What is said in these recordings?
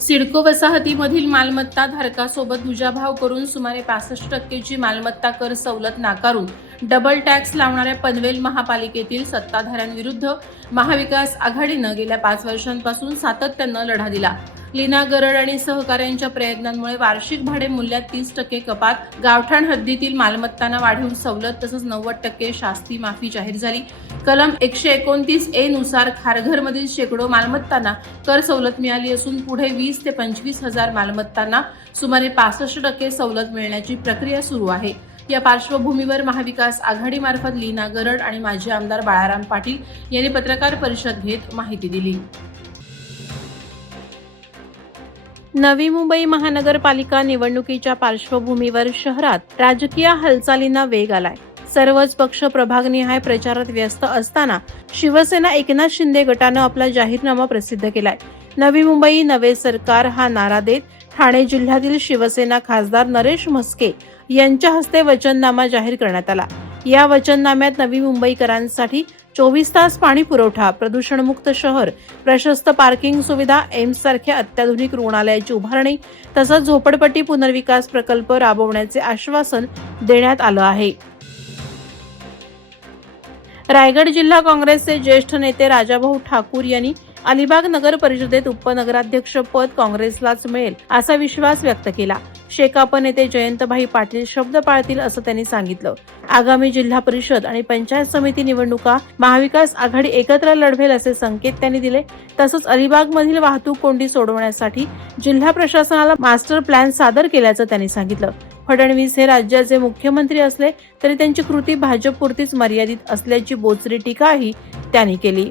सिडको वसाहतीमधील मालमत्ता धारकासोबत दुजाभाव करून सुमारे 65% मालमत्ता कर सवलत नाकारून डबल टॅक्स लावणाऱ्या पनवेल महापालिकेतील सत्ताधाऱ्यांविरुद्ध महाविकास आघाडीनं गेल्या 5 वर्षांपासून सातत्यानं लढा दिला। लीना गरड आणि सहकाऱ्यांच्या प्रयत्नांमुळे वार्षिक भाडे मूल्यात 30% कपात, गावठाण हद्दीतील मालमत्तांना वाढीव सवलत तसंच 90% शास्ती माफी जाहीर झाली। कलम 129A नुसार खारघरमधील शेकडो मालमत्तांना कर सवलत मिळाली असून पुढे 20 ते 25 हजार मालमत्तांना सुमारे 65% सवलत मिळण्याची प्रक्रिया सुरू आहे। या पार्श्वभूमीवर महाविकास आघाडीमार्फत लीना गरड आणि माजी आमदार बाळाराम पाटील यांनी पत्रकार परिषद घेत माहिती दिली। नवी मुंबई महानगरपालिका निवडणुकीच्या पार्श्वभूमीवर शहरात राजकीय हालचालींना वेग आलाय। सर्वच पक्ष प्रभागनिहाय प्रचारात व्यस्त असताना शिवसेना एकनाथ शिंदे गटानं आपला जाहीरनामा प्रसिद्ध केलाय। नवी मुंबई नवे सरकार हा नारा देत ठाणे जिल्ह्यातील शिवसेना खासदार नरेश म्हस्के यांच्या हस्ते वचननामा जाहीर करण्यात आला। या वचननाम्यात नवी मुंबईकरांसाठी 24 तास पाणी पुरवठा, प्रदूषणमुक्त शहर, प्रशस्त पार्किंग सुविधा, एम्स सारख्या अत्याधुनिक रुग्णालयाची उभारणी तसंच झोपडपट्टी पुनर्विकास प्रकल्प राबवण्याचे आश्वासन देण्यात आलं आहे। रायगड जिल्हा काँग्रेसचे ज्येष्ठ नेते राजाभाऊ ठाकूर यांनी अलिबाग नगर परिषदेत उपनगराध्यक्ष पद काँग्रेसलाच मिळेल असा विश्वास व्यक्त केला। शेकाप नेते जयंतभाई पाटील शब्द पाळतील असं त्यांनी सांगितलं। आगामी जिल्हा परिषद आणि पंचायत समिती निवडणुका महाविकास आघाडी एकत्र लढवेल असे संकेत त्यांनी दिले। तसंच अलिबागमधील वाहतूक कोंडी सोडवण्यासाठी जिल्हा प्रशासनाला मास्टर प्लॅन सादर केल्याचं त्यांनी सांगितलं। फडणवीस हे राज्याचे मुख्यमंत्री असले तरी त्यांची कृती भाजपपुरतीच मर्यादित असल्याची बोचरी टीकाही त्यांनी केली।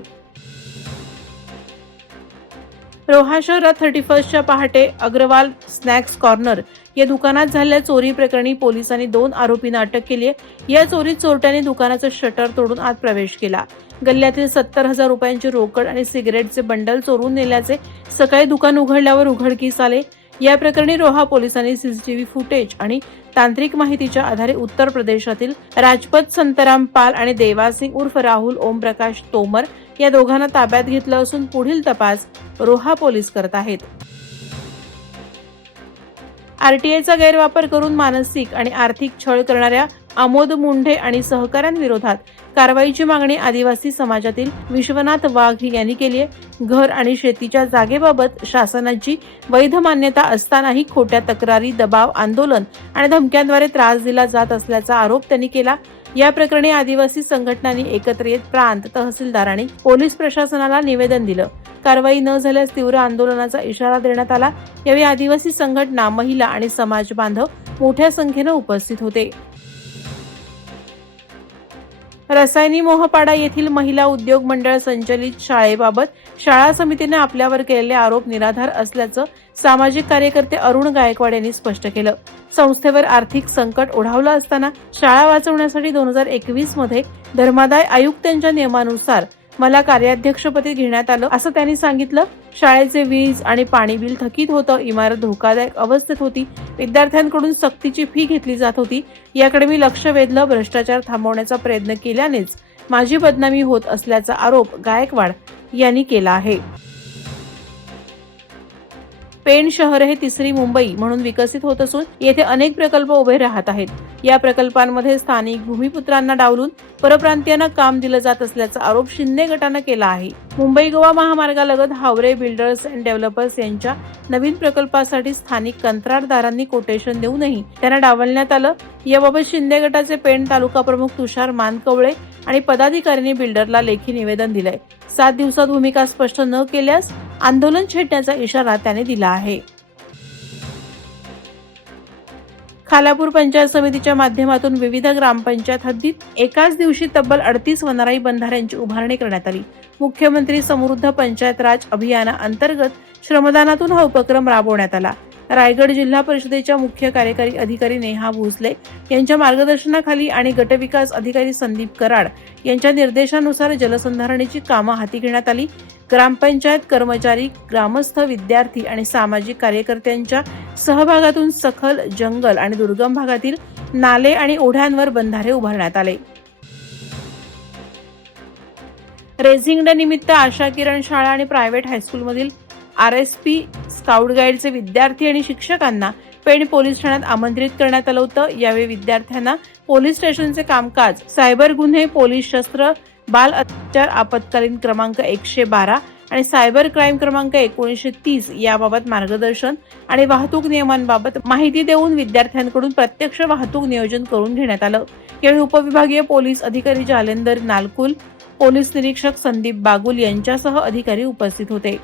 रोहा शहरात 31च्या पहाटे अग्रवाल स्नॅक्स कॉर्नर या दुकानात झालेल्या चोरी प्रकरणी पोलिसांनी 2 आरोपींना अटक केली आहे। या चोरीत चोरट्यांनी दुकानाचं शटर तोडून आत प्रवेश केला। गल्ल्यातील 70,000 रुपयांची रोकड आणि सिगारेटचे बंडल चोरून नेल्याचे सकाळी दुकान उघडल्यावर उघडकीस आले। या प्रकरणी रोहा पोलिसांनी सीसीटीव्ही फुटेज आणि तांत्रिक माहितीच्या आधारे उत्तर प्रदेशातील राजपत संतराम पाल आणि देवासिंग उर्फ राहुल ओमप्रकाश तोमर या दोघांना ताब्यात घेतलं असून पुढील तपास रोहा पोलीस करत आहेत। आरटीआयचा गैरवापर करून मानसिक आणि आर्थिक छळ करणाऱ्या आमोद मुंढे आणि सहकाऱ्यांविरोधात कारवाईची मागणी आदिवासी समाजातील विश्वनाथ वाघ यांनी केली आहे। घर आणि शेतीच्या जागेबाबत शासनाची वैध मान्यता असतानाही खोट्या तक्रारी, दबाव, आंदोलन आणि धमक्यांद्वारे त्रास दिला जात असल्याचा आरोप त्यांनी केला। या प्रकरणी आदिवासी संघटनांनी एकत्र येत प्रांत तहसीलदारांनी पोलीस प्रशासनाला निवेदन दिलं। कारवाई न झाल्यास तीव्र आंदोलनाचा इशारा देण्यात आला। यावेळी आदिवासी संघटना, महिला आणि समाज बांधव मोठ्या संख्येने उपस्थित होते। रसायनी मोहपाडा येथील महिला उद्योग मंडळ संचलित शाळेबाबत शाळा समितीने आपल्यावर केलेले आरोप निराधार असल्याचं सामाजिक कार्यकर्ते अरुण गायकवाड यांनी स्पष्ट केलं। संस्थेवर आर्थिक संकट ओढावलं असताना शाळा वाचवण्यासाठी 2021 मध्ये धर्मादाय आयुक्तांच्या नियमानुसार मला कार्याध्यक्षपदी घेण्यात आलं असं त्यांनी सांगितलं। शाळेचे वीज आणि पाणी बिल थकीत होतं, इमारत धोकादायक अवस्थेत होती, विद्यार्थ्यांकडून सक्तीची फी घेतली जात होती। याकडे मी लक्ष वेधलं, भ्रष्टाचार थांबवण्याचा प्रयत्न केल्यानेच माझी बदनामी होत असल्याचा आरोप गायकवाड यांनी केला आहे। पेण शहर हे तिसरी मुंबई म्हणून विकसित होत असून येथे अनेक प्रकल्प उभे राहत आहेत। या प्रकल्पांमध्ये स्थानिक भूमिपुत्रांना डावलून परप्रांतीयांना काम दिलं जात असल्याचा आरोप शिंदे गटानं केला आहे। मुंबई गोवा महामार्गालगत हावरे बिल्डर्स अँड डेव्हलपर्स यांच्या नवीन प्रकल्पासाठी स्थानिक कंत्राटदारांनी कोटेशन देऊनही त्यांना डावलण्यात आलं। याबाबत शिंदे गटाचे पेण तालुका प्रमुख तुषार मानकवळे आणि पदाधिकाऱ्यांनी बिल्डरला लेखी निवेदन दिलंय। 7 दिवसात भूमिका स्पष्ट न केल्यास आंदोलन छेडण्याचा इशारा त्याने दिला आहे। खालापूर पंचायत समितीच्या माध्यमातून विविध ग्रामपंचायत हद्दीत एकाच दिवशी तब्बल 38 वनराई बंधाऱ्यांची उभारणी करण्यात आली। मुख्यमंत्री समृद्ध पंचायत राज अभियानाअंतर्गत श्रमदानातून हा उपक्रम राबवण्यात आला। रायगड जिल्हा परिषदेच्या मुख्य कार्यकारी अधिकारी नेहा भोसले यांच्या मार्गदर्शनाखाली आणि गटविकास अधिकारी संदीप कराड यांच्या निर्देशानुसार जलसंधारणाची कामं हाती घेण्यात आली। ग्रामपंचायत कर्मचारी, ग्रामस्थ, विद्यार्थी आणि सामाजिक कार्यकर्त्यांच्या सहभागातून सखल, जंगल आणि दुर्गम भागातील नाले आणि ओढ्यांवर बंधारे उभारण्यात आले। रेझिंग डे निमित्त आशा किरण शाळा आणि प्रायव्हेट हायस्कूलमधील RSP स्काउट गाईडचे विद्यार्थी आणि शिक्षकांना पेण पोलीस ठाण्यात आमंत्रित करण्यात आलं होतं. यावेळी विद्यार्थ्यांना पोलीस स्टेशनचे कामकाज, सायबर गुन्हे, पोलीस शस्त्र, बाल अत्याचार आपत्कालीन क्रमांक 112 आणि सायबर क्राईम क्रमांक 1930 याबाबत मार्गदर्शन आणि वाहतूक नियमांबाबत माहिती देऊन विद्यार्थ्यांकडून प्रत्यक्ष वाहतूक नियोजन करून घेण्यात आलं. यावेळी उपविभागीय पोलीस अधिकारी जालेंदर नालकुल, पोलीस निरीक्षक संदीप बागुल यांच्यासह अधिकारी उपस्थित होते.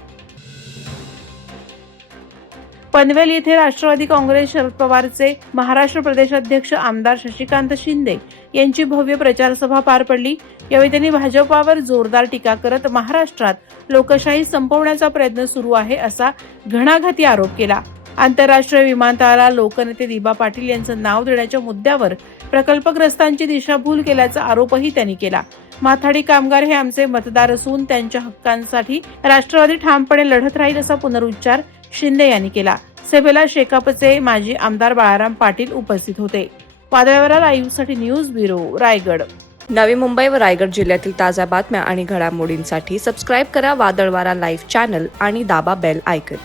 पनवेल येथे राष्ट्रवादी काँग्रेस शरद पवारचे महाराष्ट्र प्रदेशाध्यक्ष आमदार शशिकांत शिंदे यांची भव्य प्रचार सभा पार पडली. यावेळी त्यांनी भाजपावर जोरदार टीका करत महाराष्ट्रात लोकशाही संपवण्याचा प्रयत्न सुरू आहे असा घणाघाती आरोप केला. आंतरराष्ट्रीय विमानतळाला लोकनेते दिबा पाटील यांचं नाव देण्याच्या मुद्द्यावर प्रकल्पग्रस्तांची दिशाभूल केल्याचा आरोपही त्यांनी केला. माथाडी कामगार हे आमचे मतदार असून त्यांच्या हक्कांसाठी राष्ट्रवादी ठामपणे लढत राहील असा पुनरुच्चार शिंदे यांनी केला. सभेला शेकापचे माजी आमदार बाळाराम पाटील उपस्थित होते. वादळवारा लाईव्हसाठी न्यूज ब्युरो, रायगड. नवी मुंबई व रायगड जिल्ह्यातील ताज्या बातम्या आणि घडामोडींसाठी सबस्क्राईब करा वादळवारा लाईव्ह चॅनल आणि दाबा बेल आयकॉन.